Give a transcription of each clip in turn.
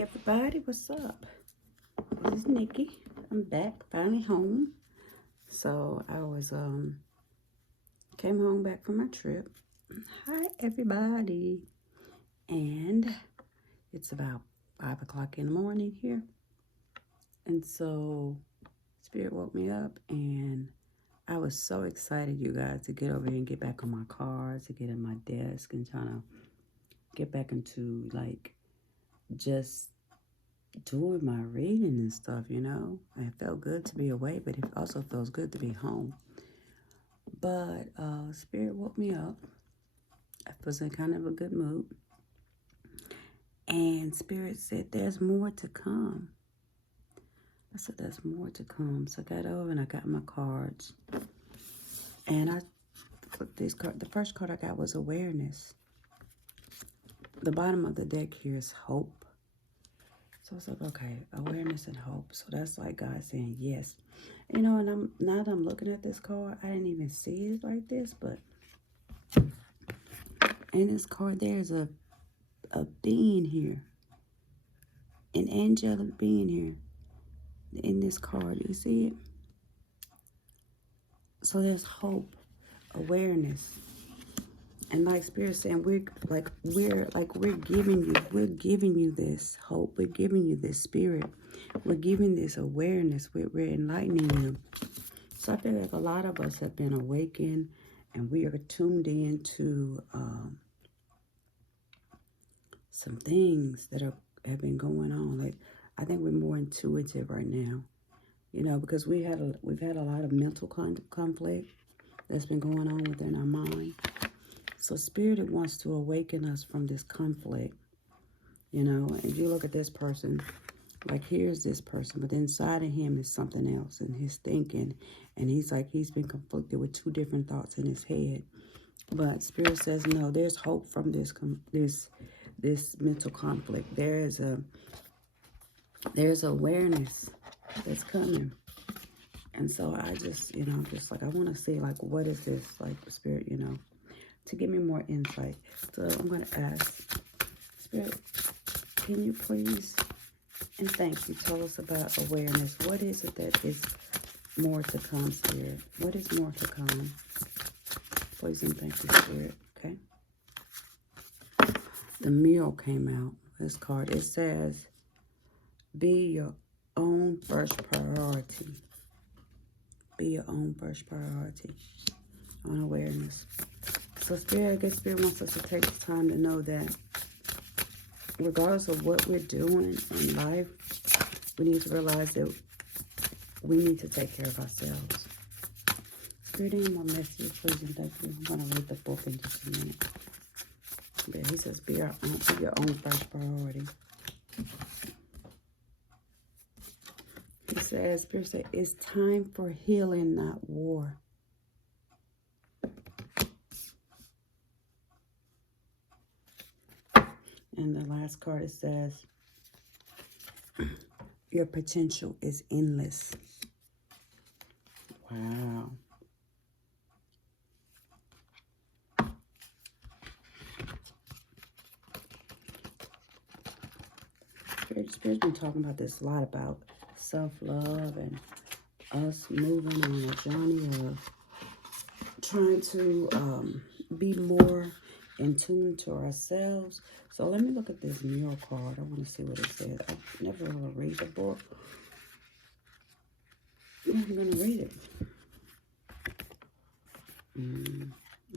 Everybody, what's up? This is Nikki. I'm back, finally home. So I was came home back from my trip. Hi everybody. And it's about 5 o'clock in the morning here. And so Spirit woke me up and I was so excited, you guys, to get over here and get back on my car, to get in my desk and trying to get back into like just doing my reading and stuff, you know. It felt good to be away, but it also feels good to be home. But Spirit woke me up. I was in kind of a good mood. And Spirit said, there's more to come. I said, there's more to come. So I got over and I got my cards. And I flipped these cards. The first card I got was awareness. The bottom of the deck here is hope. So it's like, okay, awareness and hope. So that's like God saying yes. You know, and now that I'm looking at this card, I didn't even see it like this, but in this card, there's a being here. An angelic being here in this card. You see it? So there's hope, awareness. And like Spirit saying, we're giving you this hope. We're giving you this spirit. We're giving this awareness. We're enlightening you. So I feel like a lot of us have been awakened and we are tuned in to some things that have been going on. Like, I think we're more intuitive right now, you know, because we've had a lot of mental conflict that's been going on within our mind. So Spirit wants to awaken us from this conflict, you know. If you look at this person, like here's this person, but inside of him is something else in his thinking. And he's been conflicted with two different thoughts in his head. But Spirit says, no, there's hope from this mental conflict. There's awareness that's coming. And so I just, you know, I want to see, like, what is this, like, Spirit, you know, to give me more insight. So I'm going to ask, Spirit, can you please, and thank you, tell us about awareness. What is it that is more to come, Spirit? What is more to come? Please and thank you, Spirit, okay? The Mirror came out, this card. It says, be your own first priority. Be your own first priority on awareness. So Spirit, I guess Spirit wants us to take the time to know that regardless of what we're doing in life, we need to realize that we need to take care of ourselves. Spirit, any more messages, please and thank you. I'm going to read the book in just a minute. Yeah, he says, be your own first priority. He says, Spirit says, it's time for healing, not war. And the last card, it says, your potential is endless. Wow. Spirit's been talking about this a lot, about self-love and us moving on a journey of trying to be more in tune to ourselves. So let me look at this Mirror card. I want to see what it says. I never really read the book. I'm going to read it.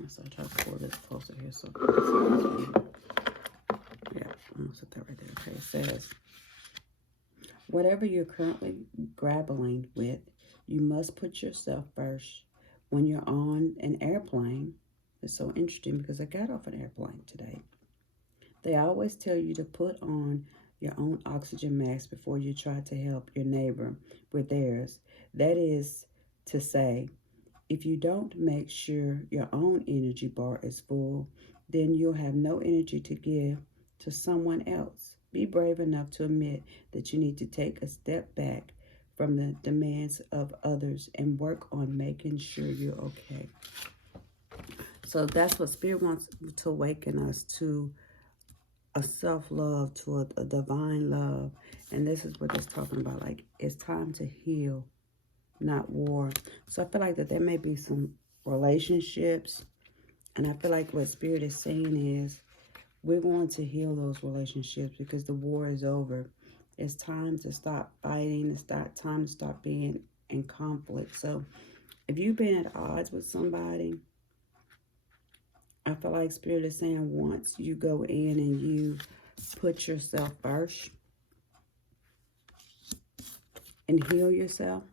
So I'll try to pull this closer here. So yeah, I'm going to set that right there. Okay, it says, whatever you're currently grappling with, you must put yourself first. When you're on an airplane, it's so interesting because I got off an airplane today. They always tell you to put on your own oxygen mask before you try to help your neighbor with theirs. That is to say, if you don't make sure your own energy bar is full, then you'll have no energy to give to someone else. Be brave enough to admit that you need to take a step back from the demands of others and work on making sure you're okay. So that's what Spirit wants to awaken us to a self-love to a divine love. And this is what it's talking about. Like, it's time to heal, not war. So I feel like that there may be some relationships. And I feel like what Spirit is saying is we're going to heal those relationships because the war is over. It's time to stop fighting. It's time to stop being in conflict. So if you've been at odds with somebody, I feel like Spirit is saying once you go in and you put yourself first and heal yourself,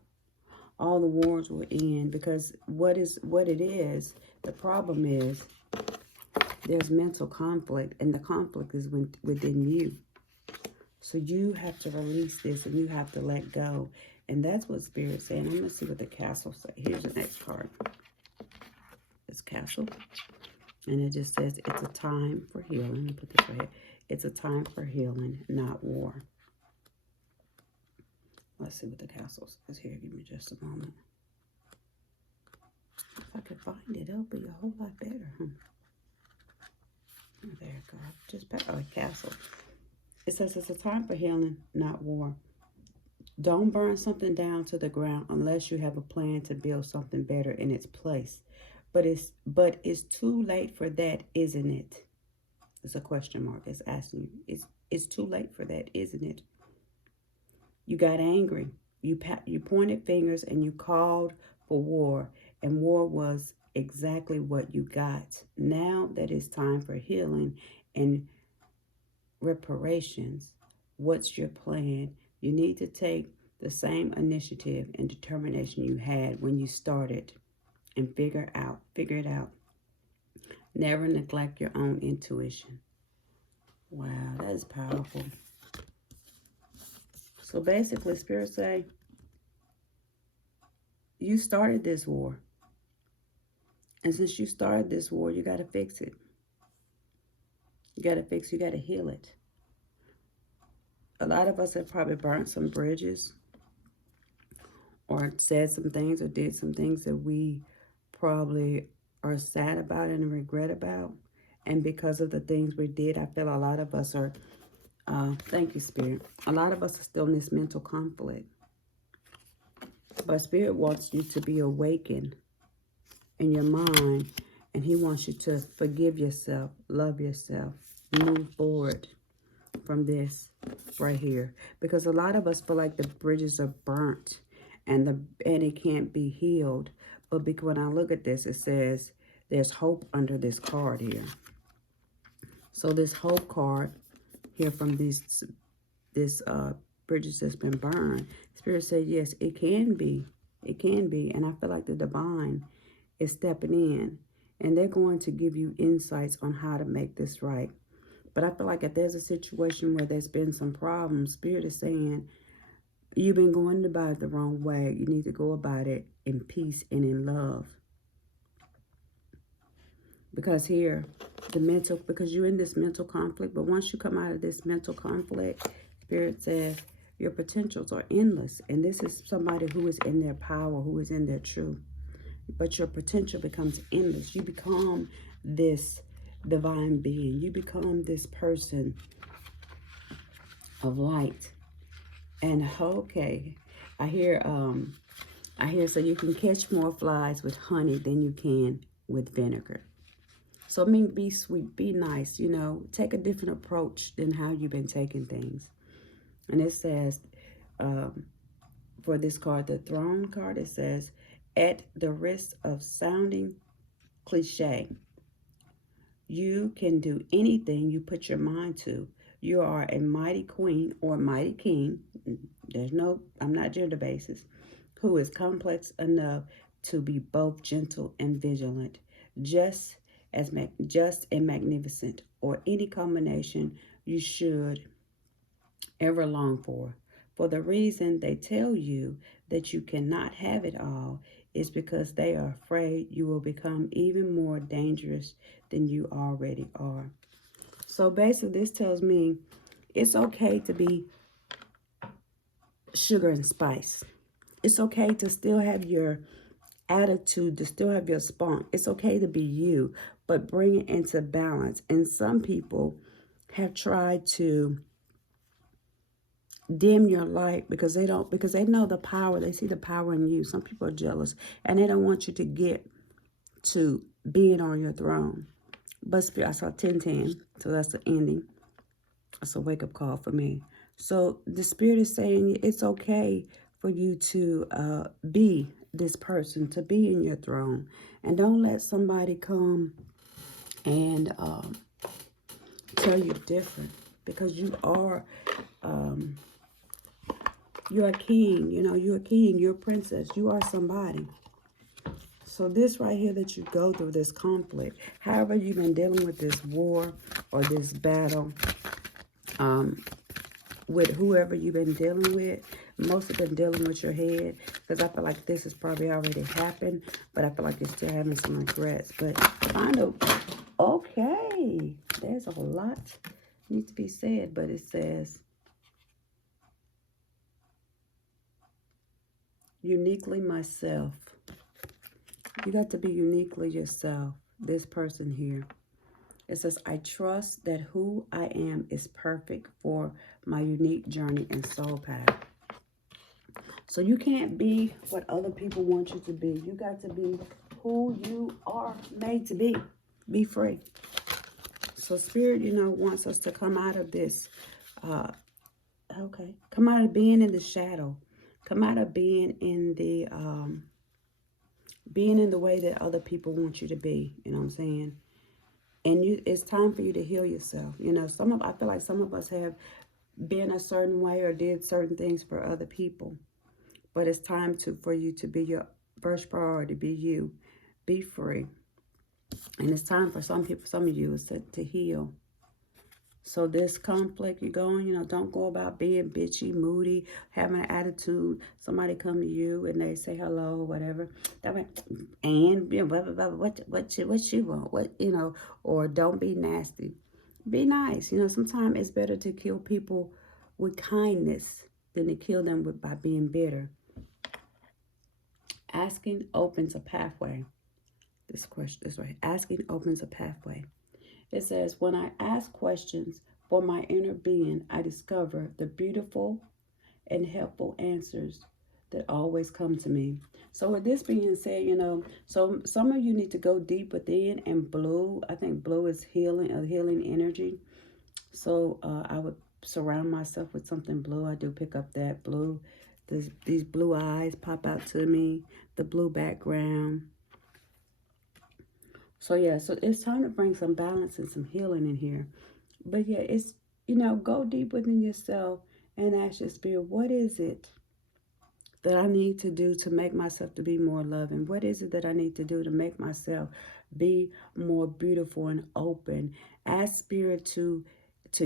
all the wars will end. Because what it is, the problem is there's mental conflict, and the conflict is within you. So you have to release this and you have to let go. And that's what Spirit's saying. I'm going to see what the castle says. Here's the next card. It's castle. And it just says it's a time for healing. Let me put this right here. It's a time for healing, not war. Let's see what the castle says here. Give me just a moment. If I could find it, it'll be a whole lot better. There you go. Just castle. It says it's a time for healing, not war. Don't burn something down to the ground unless you have a plan to build something better in its place. But it's too late for that, isn't it? It's a question mark. It's asking you. It's too late for that, isn't it? You got angry. You pointed fingers and you called for war. And war was exactly what you got. Now that it's time for healing and reparations, what's your plan? You need to take the same initiative and determination you had when you started and figure it out. Never neglect your own intuition. Wow, that is powerful. So basically, Spirit say, you started this war. And since you started this war, you got to fix it. You got to heal it. A lot of us have probably burnt some bridges or said some things or did some things that we probably are sad about and regret about. And because of the things we did, I feel a lot of us are, thank you, Spirit. A lot of us are still in this mental conflict. But Spirit wants you to be awakened in your mind. And He wants you to forgive yourself, love yourself, move forward from this right here. Because a lot of us feel like the bridges are burnt and it can't be healed. But because when I look at this, it says there's hope under this card here. So this hope card here from this bridges that's been burned, Spirit said, yes, it can be. It can be. And I feel like the divine is stepping in. And they're going to give you insights on how to make this right. But I feel like if there's a situation where there's been some problems, Spirit is saying, you've been going about it the wrong way. You need to go about it in peace and in love. Because here, because you're in this mental conflict, but once you come out of this mental conflict, Spirit says your potentials are endless. And this is somebody who is in their power, who is in their truth. But your potential becomes endless. You become this divine being. You become this person of light. And okay, I hear so you can catch more flies with honey than you can with vinegar. So I mean, be sweet, be nice, you know, take a different approach than how you've been taking things. And it says, for this card, the Throne card, it says, at the risk of sounding cliche, you can do anything you put your mind to. You are a mighty queen or mighty king. I'm not gender basis, who is complex enough to be both gentle and vigilant, just and magnificent, or any combination you should ever long for. For the reason they tell you that you cannot have it all is because they are afraid you will become even more dangerous than you already are. So basically, this tells me it's okay to be sugar and spice. It's okay to still have your attitude, to still have your spunk. It's okay to be you, but bring it into balance. And some people have tried to dim your light because they know the power. They see the power in you. Some people are jealous and they don't want you to get to being on your throne. But Spirit, I saw 10:10, so that's the ending. That's a wake-up call for me. So the Spirit is saying it's okay for you to be this person, to be in your throne. And don't let somebody come and tell you different, because you're a king. You know, you're a king, you're a princess, you are somebody. So this right here that you go through, this conflict, however you've been dealing with this war or this battle, with whoever you've been dealing with, most have been dealing with your head, because I feel like this has probably already happened, but I feel like you're still having some regrets. But kind of, okay, there's a lot needs to be said, but it says, uniquely myself. You got to be uniquely yourself, this person here. It says, I trust that who I am is perfect for my unique journey and soul path. So you can't be what other people want you to be. You got to be who you are made to be. Be free. So Spirit, you know, wants us to come out of this, come out of being in the shadow. Come out of being in the way that other people want you to be. You know what I'm saying? And it's time for you to heal yourself. You know, I feel like some of us have been a certain way or did certain things for other people. But it's time for you to be your first priority. Be you. Be free. And it's time for some of you is to heal. So this conflict you're going, you know, don't go about being bitchy, moody, having an attitude. Somebody come to you and they say hello, whatever. That way, and you know, blah, blah, blah, what you want, what, you know, or don't be nasty. Be nice. You know, sometimes it's better to kill people with kindness than to kill them by being bitter. Asking opens a pathway. This way. Asking opens a pathway. It says, when I ask questions for my inner being, I discover the beautiful and helpful answers that always come to me. So with this being said, you know, so some of you need to go deep within, and blue, I think blue is healing, a healing energy. So I would surround myself with something blue. I do pick up that blue. These blue eyes pop out to me, the blue background. So yeah, so it's time to bring some balance and some healing in here. But yeah, it's, you know, go deep within yourself and ask your spirit, what is it that I need to do to make myself to be more loving? What is it that I need to do to make myself be more beautiful and open? Ask spirit to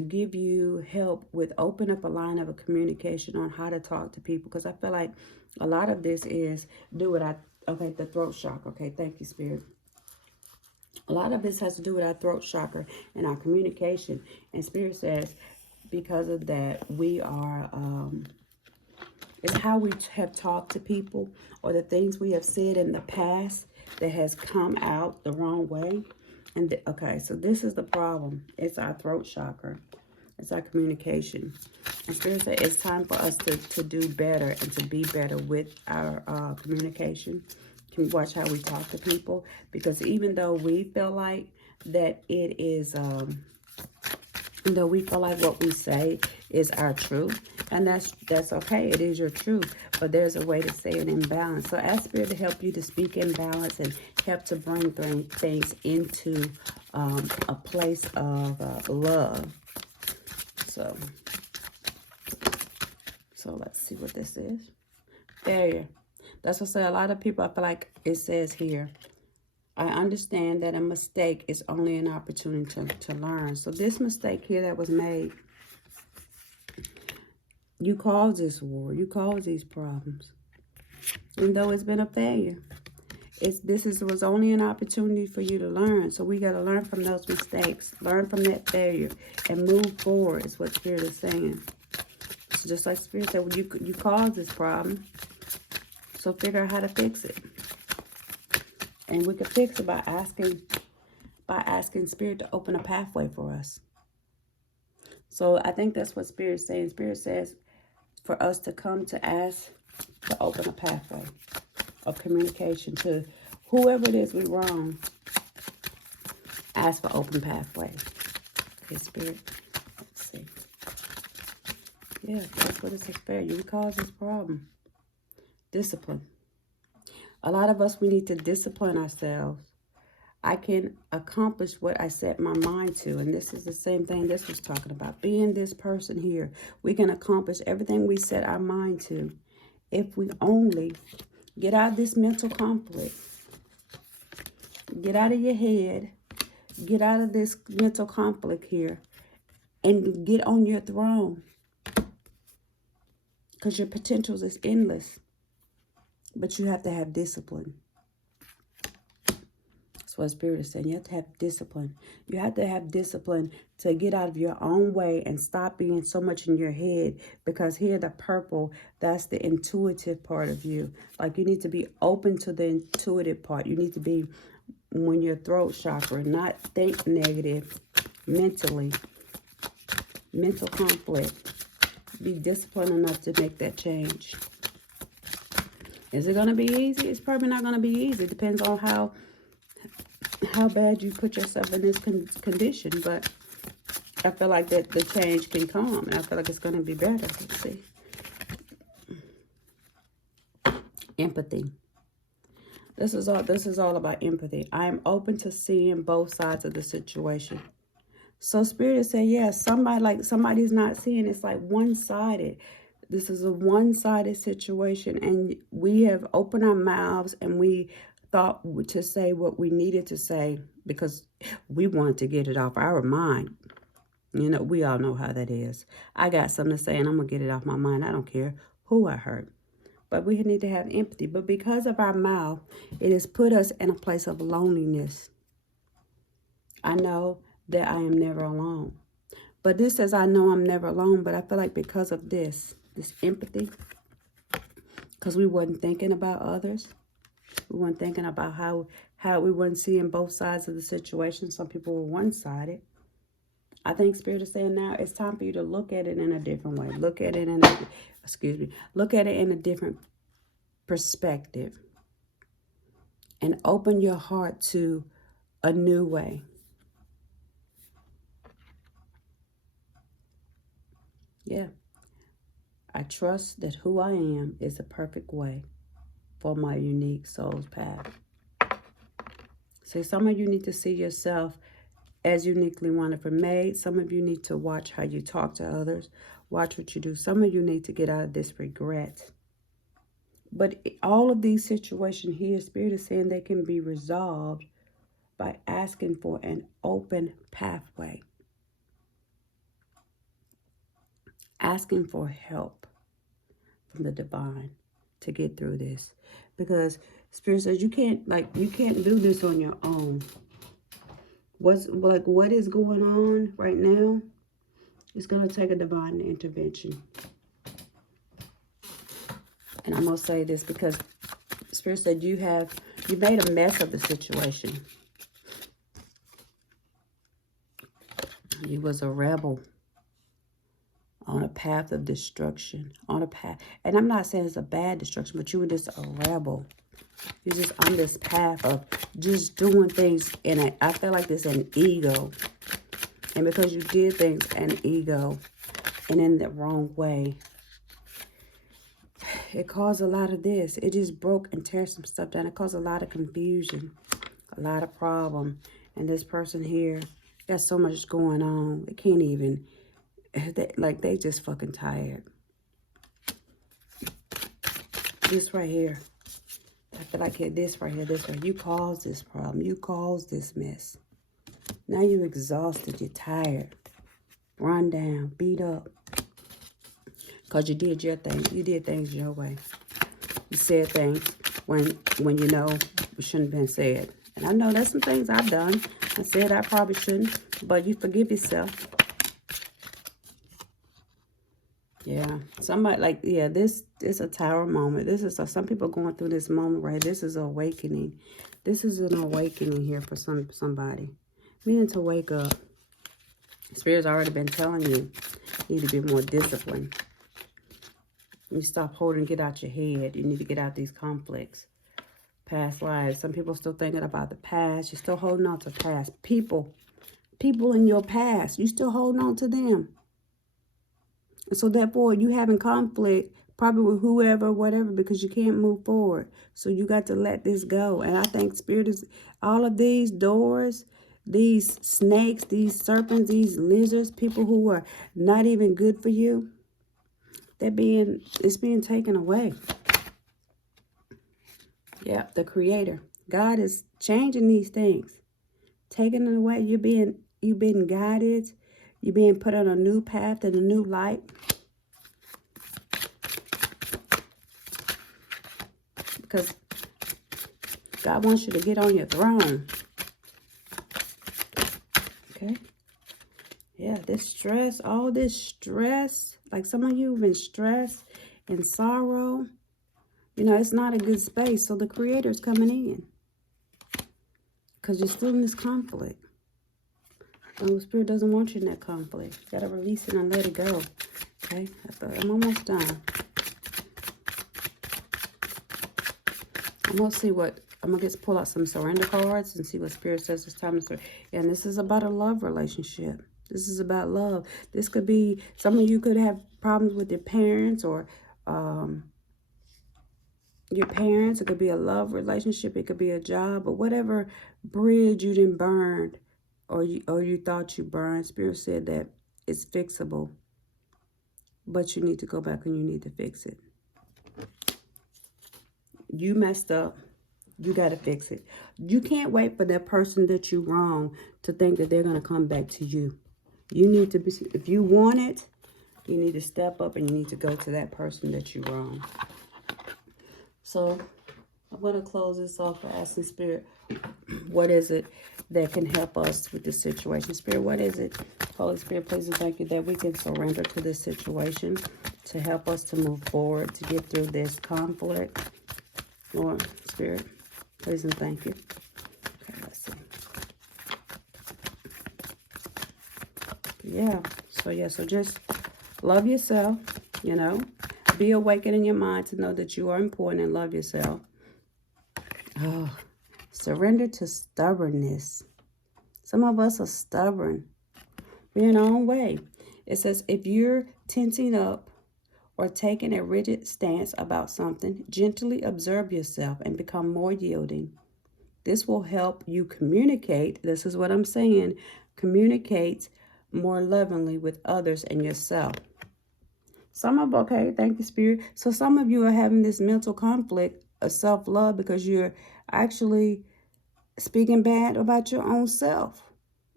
give you help with open up a line of a communication on how to talk to people. Because I feel like a lot of this is the throat chakra. Okay, thank you, spirit. A lot of this has to do with our throat chakra and our communication. And Spirit says, because of that, we are, it's how we have talked to people, or the things we have said in the past that has come out the wrong way. And okay, so this is the problem. It's our throat chakra. It's our communication. And Spirit says it's time for us to do better and to be better with our communication. Can watch how we talk to people, because even though we feel like that it is, though we feel like what we say is our truth, and that's okay, it is your truth, but there's a way to say it in balance. So ask Spirit to help you to speak in balance and help to bring things into a place of love. So let's see what this is. Failure. That's what I say. A lot of people, I feel like it says here, I understand that a mistake is only an opportunity to learn. So this mistake here that was made, you caused this war. You caused these problems. Even though it's been a failure. Was only an opportunity for you to learn. So we got to learn from those mistakes. Learn from that failure and move forward is what Spirit is saying. So just like Spirit said, well, you caused this problem. So figure out how to fix it. And we can fix it by asking Spirit to open a pathway for us. So I think that's what Spirit's saying. Spirit says for us to come to ask to open a pathway of communication to whoever it is we wrong. Ask for open pathway. Okay, Spirit. Let's see. Yeah, that's what it's fair. You cause this problem. Discipline. A lot of us, we need to discipline ourselves. I can accomplish what I set my mind to. And this is the same thing this was talking about. Being this person here, we can accomplish everything we set our mind to if we only get out of this mental conflict. Get out of your head. Get out of this mental conflict here and get on your throne. Because your potential is endless. But you have to have discipline. That's what Spirit is saying. You have to have discipline. You have to have discipline to get out of your own way and stop being so much in your head. Because here, the purple, that's the intuitive part of you. Like you need to be open to the intuitive part. You need to be when your throat chakra, not think negative mentally. Mental conflict. Be disciplined enough to make that change. Is it going to be easy? It's probably not going to be easy. It depends on how bad you put yourself in this condition. But I feel like that the change can come. And I feel like it's going to be better. Let's see. Empathy. This is all about empathy. I am open to seeing both sides of the situation. So Spirit is saying, yeah, somebody's not seeing. It's like one-sided. This is a one-sided situation, and we have opened our mouths and we thought to say what we needed to say because we wanted to get it off our mind. You know, we all know how that is. I got something to say and I'm going to get it off my mind. I don't care who I hurt. But we need to have empathy. But because of our mouth, it has put us in a place of loneliness. I know that I am never alone. But this says I know I'm never alone, but I feel like because of this empathy, because we wasn't thinking about others, we weren't thinking about how we weren't seeing both sides of the situation. Some people were one-sided. I think Spirit is saying now it's time for you to look at it in a different way. Look at it in a different perspective. And open your heart to a new way. Yeah. I trust that who I am is the perfect way for my unique soul's path. See, some of you need to see yourself as uniquely wonderfully made. Some of you need to watch how you talk to others. Watch what you do. Some of you need to get out of this regret. But all of these situations here, Spirit is saying they can be resolved by asking for an open pathway. Asking for help from the divine to get through this. Because Spirit says you can't do this on your own. What is going on right now? It's going to take a divine intervention. And I'm going to say this because Spirit said you made a mess of the situation. You was a rebel on a path of destruction, on a path. And I'm not saying it's a bad destruction, but you were just a rebel. You're just on this path of just doing things I feel like this an ego. And because you did things in ego and in the wrong way, it caused a lot of this. It just broke and tear some stuff down. It caused a lot of confusion, a lot of problem. And this person here got so much going on. They can't even, they just fucking tired. This right here. I feel like this right here. You caused this problem. You caused this mess. Now you're exhausted. You're tired. Run down. Beat up. Because you did your thing. You did things your way. You said things when you know it shouldn't have been said. And I know there's some things I've done. I said I probably shouldn't. But you forgive yourself. Yeah. Somebody this is a tower moment. This is some people going through this moment right. This is an awakening. This is an awakening here for somebody. Meaning to wake up. Spirit's already been telling you, you need to be more disciplined. You stop holding, get out your head. You need to get out these conflicts. Past lives. Some people still thinking about the past. You're still holding on to past. People in your past. You still holding on to them. And so therefore, you having conflict probably with whoever, whatever, because you can't move forward. So you got to let this go. And I think Spirit is, all of these doors, these snakes, these serpents, these lizards, people who are not even good for you, it's being taken away. Yeah, the Creator. God is changing these things. Taking it away. You've been guided. You're being put on a new path and a new light. Because God wants you to get on your throne. Okay? Yeah, this stress, all this stress, like some of you have been stressed and sorrow. You know, it's not a good space. So the Creator's coming in. Because you're still in this conflict. And the Spirit doesn't want you in that conflict. You got to release it and let it go. Okay? I'm almost done. I'm going to see what, I'm going to just pull out some surrender cards and see what Spirit says it's time to surrender. And this is about a love relationship. This is about love. This could be, some of you could have problems with your parents or your parents. It could be a love relationship. It could be a job, or whatever bridge you didn't burn or you thought you burned. Spirit said that it's fixable, but you need to go back and you need to fix it. You messed up. You got to fix it. You can't wait for that person that you wrong to think that they're going to come back to you. You need to be, if you want it, you need to step up and you need to go to that person that you wrong. So I'm going to close this off by asking Spirit, what is it that can help us with this situation? Spirit, what is it? Holy Spirit, please and thank you that we can surrender to this situation to help us to move forward, to get through this conflict. Lord, Spirit, please and thank you. Okay, let's see. So just love yourself, you know. Be awakened in your mind to know that you are important and love yourself. Oh, surrender to stubbornness. Some of us are stubborn. We're in our own way. It says, if you're tensing up or taking a rigid stance about something, gently observe yourself and become more yielding. This will help you communicate. This is what I'm saying. Communicate more lovingly with others and yourself. Okay, thank you, Spirit. So some of you are having this mental conflict of self-love because you're actually speaking bad about your own self.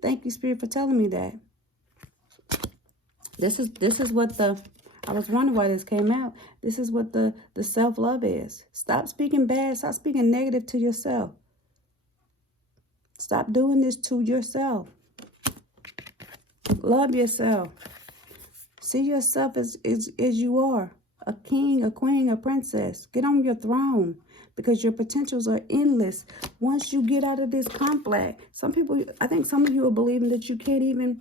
Thank you, Spirit, for telling me that. This is what I was wondering why this came out. This is what the self-love is. Stop speaking bad. Stop speaking negative to yourself. Stop doing this to yourself. Love yourself. See yourself as you are. A king, a queen, a princess. Get on your throne because your potentials are endless. Once you get out of this conflict, I think some of you are believing that you can't even,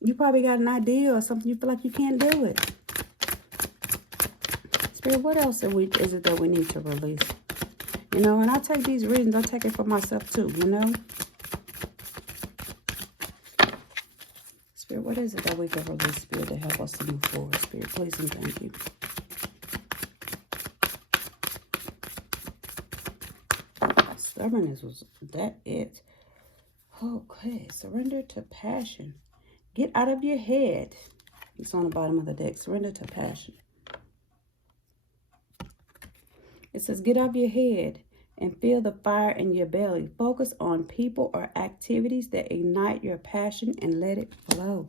you probably got an idea or something. You feel like you can't do it. Spirit, what else is it that we need to release? You know, and I take these readings, I take it for myself too, you know. Spirit, what is it that we can release, Spirit, to help us to move forward? Spirit, please and thank you. Stubbornness, was that it? Okay, surrender to passion. Get out of your head. It's on the bottom of the deck. Surrender to passion. It says, get out of your head and feel the fire in your belly. Focus on people or activities that ignite your passion and let it flow.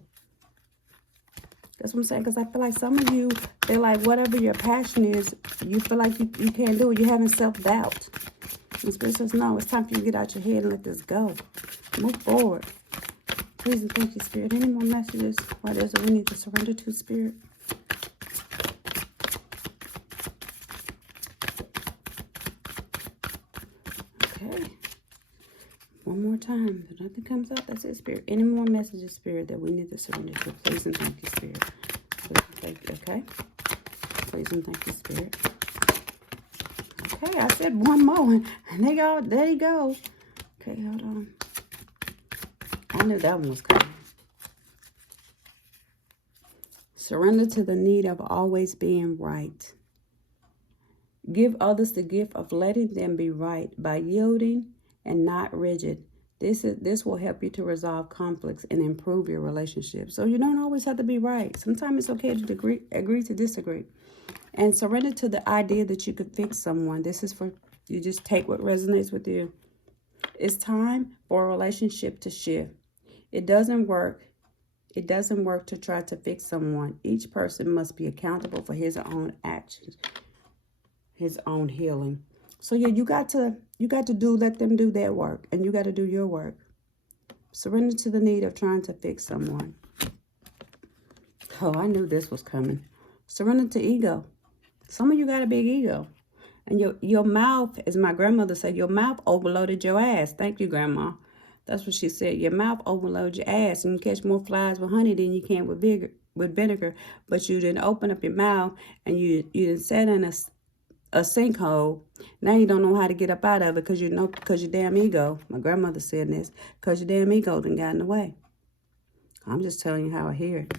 That's what I'm saying, because I feel like some of you feel like whatever your passion is, you feel like you can't do it. You're having self-doubt. And Spirit says, no, it's time for you to get out your head and let this go. Move forward. Please and thank you, Spirit. Any more messages? What is it we need to surrender to, Spirit? Okay. One more time. If nothing comes up, that's it, Spirit. Any more messages, Spirit, that we need to surrender to? Please and thank you, Spirit. Please and thank you, okay? Please and thank you, Spirit. Okay, I said one more. And they go, there you go. Okay, hold on. I knew that one was coming. Surrender to the need of always being right. Give others the gift of letting them be right by yielding and not rigid. This will help you to resolve conflicts and improve your relationship. So you don't always have to be right. Sometimes it's okay to agree to disagree. And surrender to the idea that you could fix someone. This is for you. Just take what resonates with you. It's time for a relationship to shift. It doesn't work. It doesn't work to try to fix someone. Each person must be accountable for his own actions, his own healing. So yeah, you got to let them do their work, and you got to do your work. Surrender to the need of trying to fix someone. Oh, I knew this was coming. Surrender to ego. Some of you got a big ego. And your mouth, as my grandmother said, your mouth overloaded your ass. Thank you, Grandma. That's what she said. Your mouth overloads your ass, and you catch more flies with honey than you can with vinegar. But you didn't open up your mouth, and you didn't sat in a sinkhole. Now you don't know how to get up out of it because your damn ego. My grandmother said this, because your damn ego done got in the way. I'm just telling you how I hear it.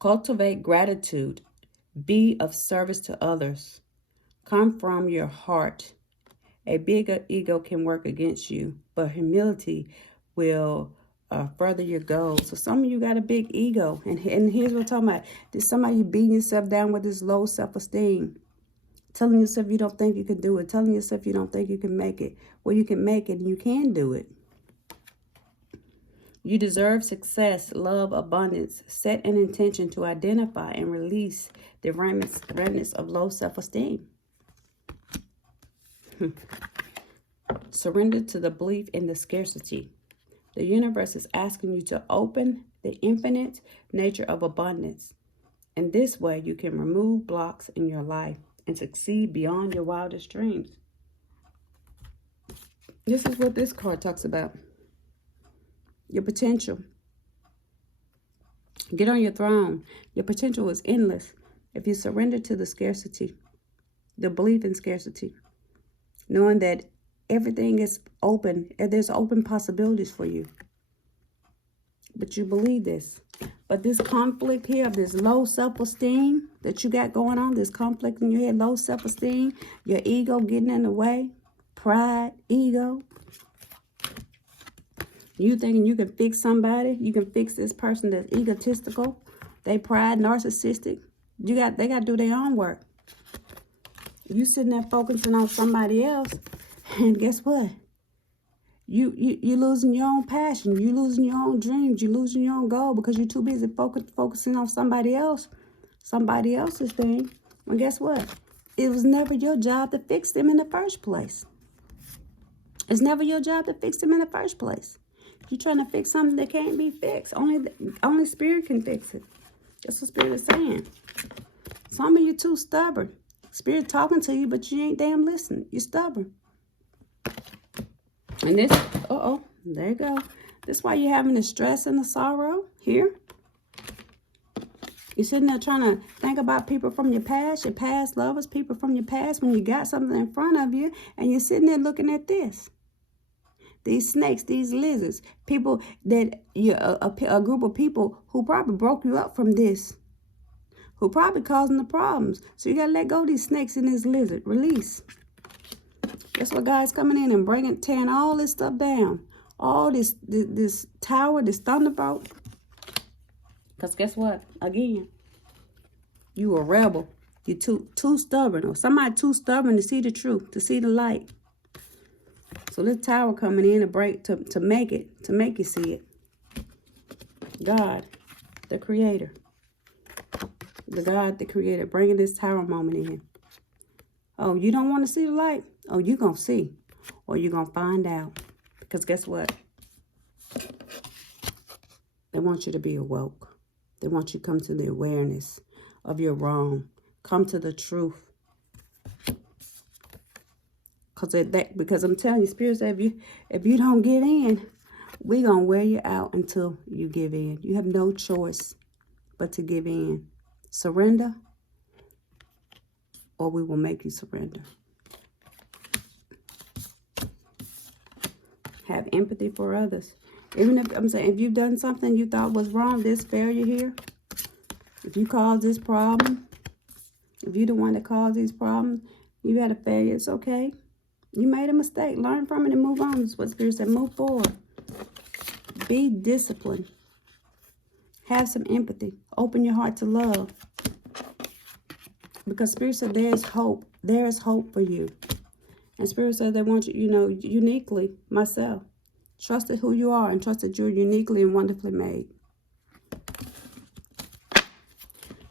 Cultivate gratitude. Be of service to others. Come from your heart. A bigger ego can work against you, but humility will further your goals. So some of you got a big ego, and here's what I'm talking about. There's somebody beating yourself down with this low self-esteem, telling yourself you don't think you can do it, telling yourself you don't think you can make it. Well, you can make it, and you can do it. You deserve success, love, abundance. Set an intention to identify and release the remnants of low self-esteem. Surrender to the belief in the scarcity. The universe is asking you to open the infinite nature of abundance. In this way, you can remove blocks in your life and succeed beyond your wildest dreams. This is what this card talks about. Your potential. Get on your throne. Your potential is endless if you surrender to the scarcity, the belief in scarcity, knowing that everything is open, and there's open possibilities for you. But you believe this. But this conflict here of this low self-esteem that you got going on, this conflict in your head, low self-esteem, your ego getting in the way, pride, ego. You thinking you can fix somebody, you can fix this person that's egotistical, they pride, narcissistic. They got to do their own work. You sitting there focusing on somebody else, and guess what? You losing your own passion. You losing your own dreams. You losing your own goal because you're too busy focusing on somebody else's thing. Well, guess what? It was never your job to fix them in the first place. It's never your job to fix them in the first place. You're trying to fix something that can't be fixed. Only Spirit can fix it. That's what Spirit is saying. Some of you too stubborn. Spirit talking to you, but you ain't damn listening. You're stubborn. And this, there you go. This is why you're having the stress and the sorrow here. You're sitting there trying to think about people from your past lovers, people from your past, when you got something in front of you, and you're sitting there looking at this. These snakes, these lizards, people that a group of people who probably broke you up from this, who probably causing the problems. So you got to let go of these snakes and this lizard. Release. That's what God's coming in and tearing all this stuff down. All this tower, this thunderbolt. Because guess what? Again, you a rebel. You're too stubborn. Or somebody too stubborn to see the truth, to see the light. So this tower coming in to make you see it. God, the creator. The creator, bringing this tower moment in. Oh, you don't want to see the light? Oh, you're going to see. Or you're going to find out. Because guess what? They want you to be awoke. They want you to come to the awareness of your wrong. Come to the truth. Because I'm telling you, Spirit said, if you don't give in, we're going to wear you out until you give in. You have no choice but to give in. Surrender, or we will make you surrender. Have empathy for others. Even if, I'm saying, if you've done something you thought was wrong, this failure here, if you caused this problem, if you're the one that caused these problems, you had a failure, it's okay. You made a mistake. Learn from it and move on. That's what Spirit said. Move forward. Be disciplined. Have some empathy. Open your heart to love. Because Spirit said there is hope. There is hope for you. And Spirit said they want you, uniquely, myself. Trust in who you are and trust that you're uniquely and wonderfully made.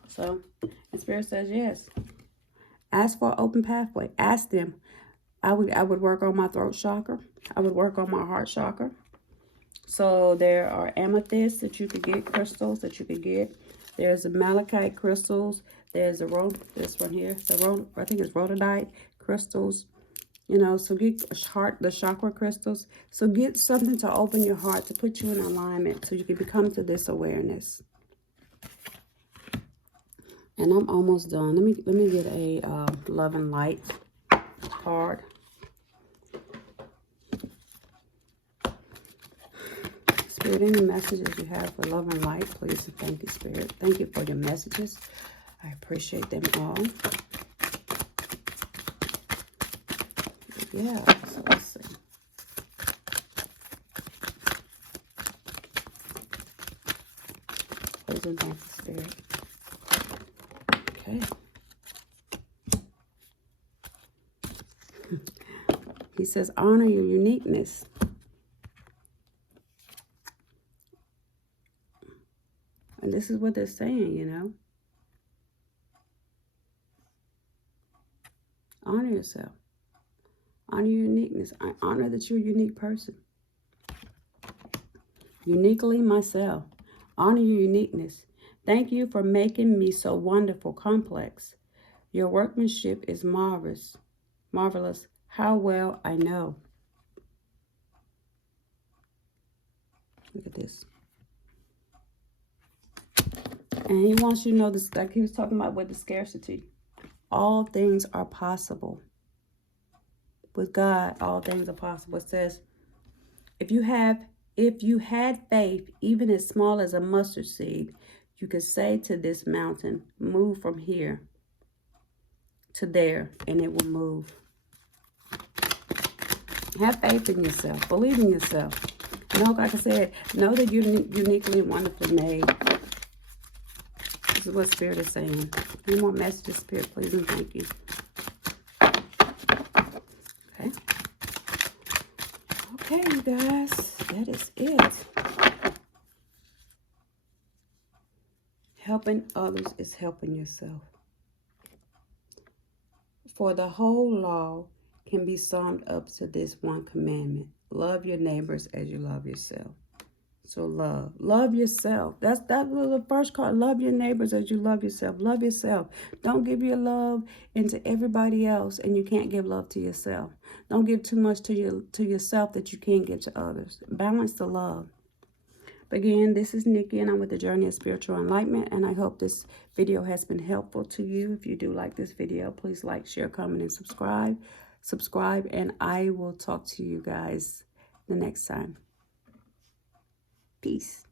So, and Spirit says yes. Ask for an open pathway. Ask them. I would work on my throat chakra. I would work on my heart chakra. So there are amethysts that you could get, crystals that you could get. There's the malachite crystals. There's this one here. I think it's rhododite crystals. So get the chakra crystals. So get something to open your heart, to put you in alignment so you can become to this awareness. And I'm almost done. Let me get a love and light card. Spirit, any messages you have for love and light, please and thank you, Spirit. Thank you for your messages. I appreciate them all. Yeah, so let's see. Please and thank you, Spirit. Okay. He says, honor your uniqueness. And this is what they're saying, Honor yourself. Honor your uniqueness. I honor that you're a unique person. Uniquely myself. Honor your uniqueness. Thank you for making me so wonderful, complex. Your workmanship is marvelous. Marvelous. How well I know. Look at this. And he wants you to know this, like he was talking about with the scarcity. All things are possible. With God, all things are possible. It says, if you had faith, even as small as a mustard seed, you could say to this mountain, move from here to there, and it will move. Have faith in yourself. Believe in yourself. Like I said, know that you're uniquely and wonderfully made. This is what Spirit is saying. Any more messages, Spirit, please and thank you. Okay. Okay, you guys. That is it. Helping others is helping yourself. For the whole law can be summed up to this one commandment. Love your neighbors as you love yourself. So love yourself. That was the first card. Love your neighbors as you love yourself. Love yourself. Don't give your love into everybody else and you can't give love to yourself. Don't give too much to yourself that you can't give to others. Balance the love. Again, this is Nikki and I'm with the Journey of Spiritual Enlightenment, and I hope this video has been helpful to you. If you do like this video, please like, share, comment, and subscribe. And I will talk to you guys the next time. Peace.